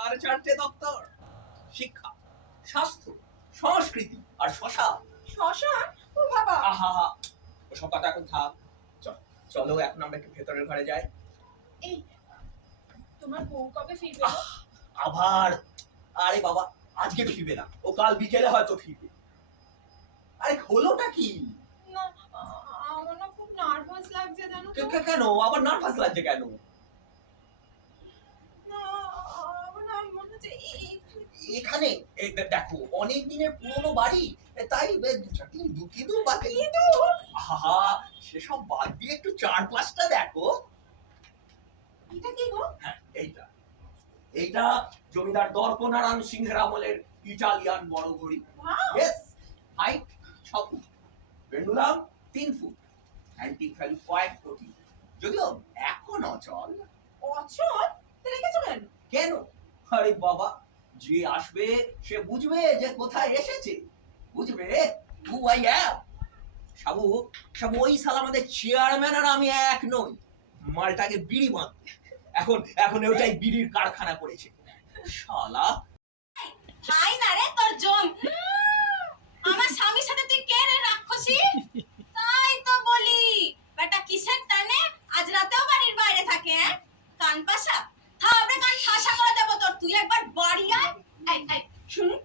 কার চারটে দপ্তর? শিক্ষা, স্বাস্থ্য, সংস্কৃতি আর শ্মশান। শ্মশান? ও বাবা! আহা, ওসব কথা এখন থাক। চলো এখন আমরা একটু ভেতরের ঘরে যাই। এই, তোমার বউ কবে ফিরবে গো? আবার? আরে বাবা, আজকে ফিরবে না, ও কাল বিকেলে হয়তো ফিরবে। আরে হলোটা কি? না, আমার না খুব নার্ভাস লাগছে জানো তো। কেন আবার নার্ভাস লাগছে কেন? না, আমার না মনে হচ্ছে এখানে দেখো অনেক দিনের পুরনো বাড়ি, তাই কিন্তু আহা, সেসব বাদ দিয়ে একটু চারপাশটা দেখো। এটা কি গো? হ্যাঁ, এইটা জমিদার দর্পনারায়ণ সিংহের আমলের ইটালিয়ান বড় ঘড়ি। Wow! Yes, height 6 foot, pendulum 3 foot, antique value কয়েক কোটি, যদিও এখন অচল। অচল? তাহলে রেখেছো কেন? কেন? আরে বাবা, যে আসবে সে বুঝবে যে কোথায় এসেছে, বুঝবে হু আই অ্যাম। সাবু সাবু ওই শালা আমাদের চেয়ারম্যান আর আমি এক নই। মালটাকে বিড়ি বাঁধ, এখন এখন ওটাই বিড়ির কারখানা করেছে শালা। হাই না রে তোর জম। আমার স্বামীর সাথে তুই কে রে রাক্ষসী? তাই তো বলি, বেটা কিসের টানে আজ রাতেও বাড়ির বাইরে থাকে? কান পাশা থাবড়ে কান ঠাসা করে দেব তোর। তুই একবার বাড়ি আয়। এই, শুনুন,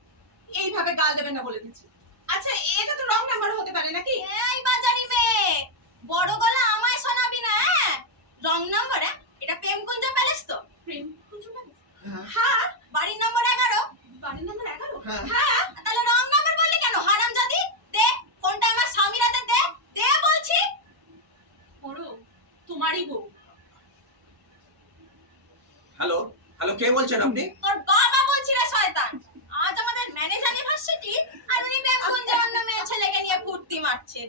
এইভাবে গাল দেবেন না বলে দিচ্ছি। আচ্ছা, এটা তো রং নাম্বার হতে পারে নাকি? এই বাজারি মেয়ে, বড় গলা আমায় শোনাবি না। রং নম্বর? এটা প্রেমকুঞ্জ প্যালেস তো? প্রেম কুঞ্জ প্যালেস? হ্যাঁ। বাড়ির নম্বর 11? বাড়ির নাম্বার 11? হ্যাঁ। হ্যাঁ। তাহলে রং নম্বর বললি কেন হারামজাদি? দে ফোনটা আমার স্বামীর হাতে দে। দে বলছি। বড়, তোমারই বউ। হ্যালো হ্যালো, কে বলছেন আপনি? তোর বাবা বলছি রে শয়তান। আজ আমাদের ম্যানেজ ইউনিভার্সিটি আর উনি প্রেমকুঞ্জ অন্য মেয়ে ছেলেকে নিয়ে ফুর্তি মারছে।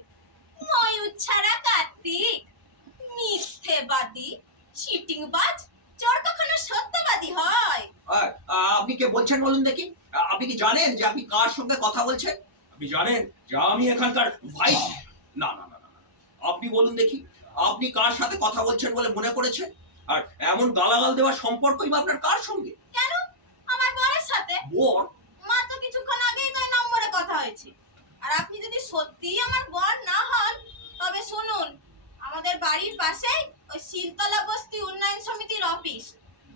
ময়ূর ছাড়া কার্তিক, মিথ্যেবাদী, চিটিংবাজ, চোর কখনো সত্যবাদী হয়? আপনি কে বলছেন বলুন দেখি। আপনি কি জানেন যে আপনি কার সঙ্গে কথা বলছেন? আপনি জানেন যে আমি এখানকার ভাইস? না না না না না। আপনি বলুন দেখি, আপনি কার সাথে কথা বলছেন বলে মনে করেছেন? আর এমন গালাগাল দেওয়ার সম্পর্কই বা আপনার কার সঙ্গে? কেন? আমার বরের সাথে। বর? মা তো কিছুক্ষণ আগেই তো এই নম্বরে কথা হয়েছে। আর আপনি যদি সত্যিই আমার বর না হন, তবে শুনুন, আমাদের বাড়ির পাশেই ওই শিলতলা বস্তি উন্নয়ন সমিতির অফিস,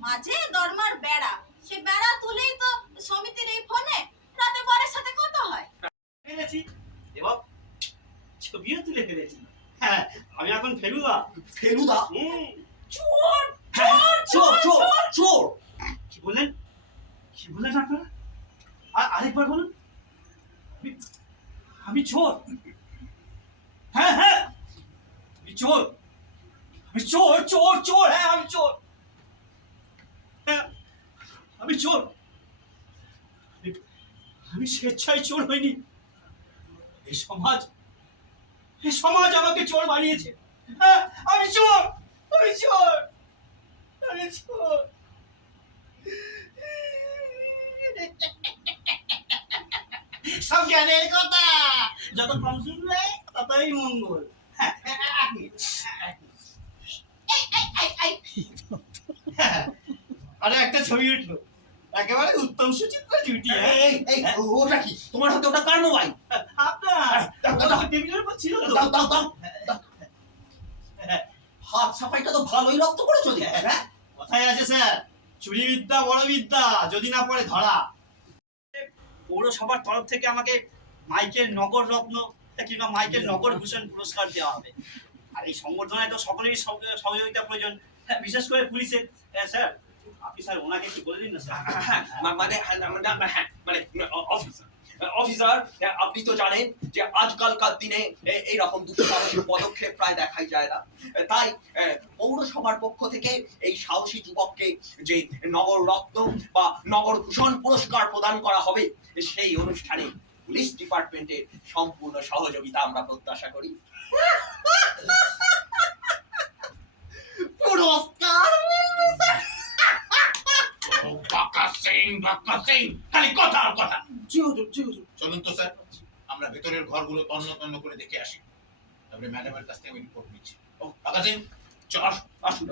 মাঝে দরমার বেড়া, সে বেড়া তুলেই তো সমিতির এই ফোনে রাতে বরের সাথে কথা হয়। ফেলেছি এবং ছবিও তুলে ফেলেছি। হ্যাঁ, আমি এখন ফেলুদা। ফেলুদা? চোর! হ্যাঁ, চোর চোর চোর। কি বললেন? কি বললেন আপনারা? আরেকবার বলুন। আমি চোর? হ্যাঁ হ্যাঁ, আমি চোর। আমি চোর চোর চোর, হ্যাঁ আমি চোর। হ্যাঁ, আমি চোর। আমি স্বেচ্ছায় চোর হইনি। এই সমাজ আমাকে চোর বানিয়েছে। হ্যাঁ, আমি চোর। আমি চোর। আমি চোর। সব জ্ঞানের কথা, যত কম শুনবে ততই মঙ্গল। হ্যাঁ, আরে একটা ছবি উঠলো, একেবারে উত্তম সুচিত্রা জুটি। ওটা কি তোমার হাতে? ওটা কার মোবাইল? আপনার টেবিলের উপর ছিল তো। দাও দাও দাও। হাত সাফাইটা তো ভালোই রক্ত করেছো দেখি। হ্যাঁ, কথায় আছে স্যার, চুরি বিদ্যা বড় বিদ্যা, যদি না পড়ে ধরা। পৌরসভার তরফ থেকে আমাকে মাইকেল নগর রত্ন কিংবা মাইকেল নগর ভূষণ পুরস্কার দেওয়া হবে। আর এই সংবর্ধনায় তো সকলেরই সহযোগিতা প্রয়োজন, বিশেষ করে পুলিশের। স্যার, আপনি স্যার ওনাকে একটু বলে দিন না স্যার। মানে অফিসার, আপনি তো জানেন যে আজকালকার দিনে এইরকম দুঃসাহসী পদক্ষেপ প্রায় দেখাই যায় না। তাই পৌরসভার পক্ষ থেকে এই সাহসী যুবককে যে নগর রত্ন বা নগর ভূষণ পুরস্কার প্রদান করা হবে, সেই অনুষ্ঠানে পুলিশ ডিপার্টমেন্টের সম্পূর্ণ সহযোগিতা আমরা প্রত্যাশা করি। পুরস্কার খালি কথা আর কথা। চলুন তো স্যার, আমরা ভেতরের ঘরগুলো তন্ন তন্ন করে দেখে আসি, তারপরে ম্যাডামের কাছ থেকে আমি রিপোর্ট নিচ্ছি। ও কাকা সিং, চল। আসুন।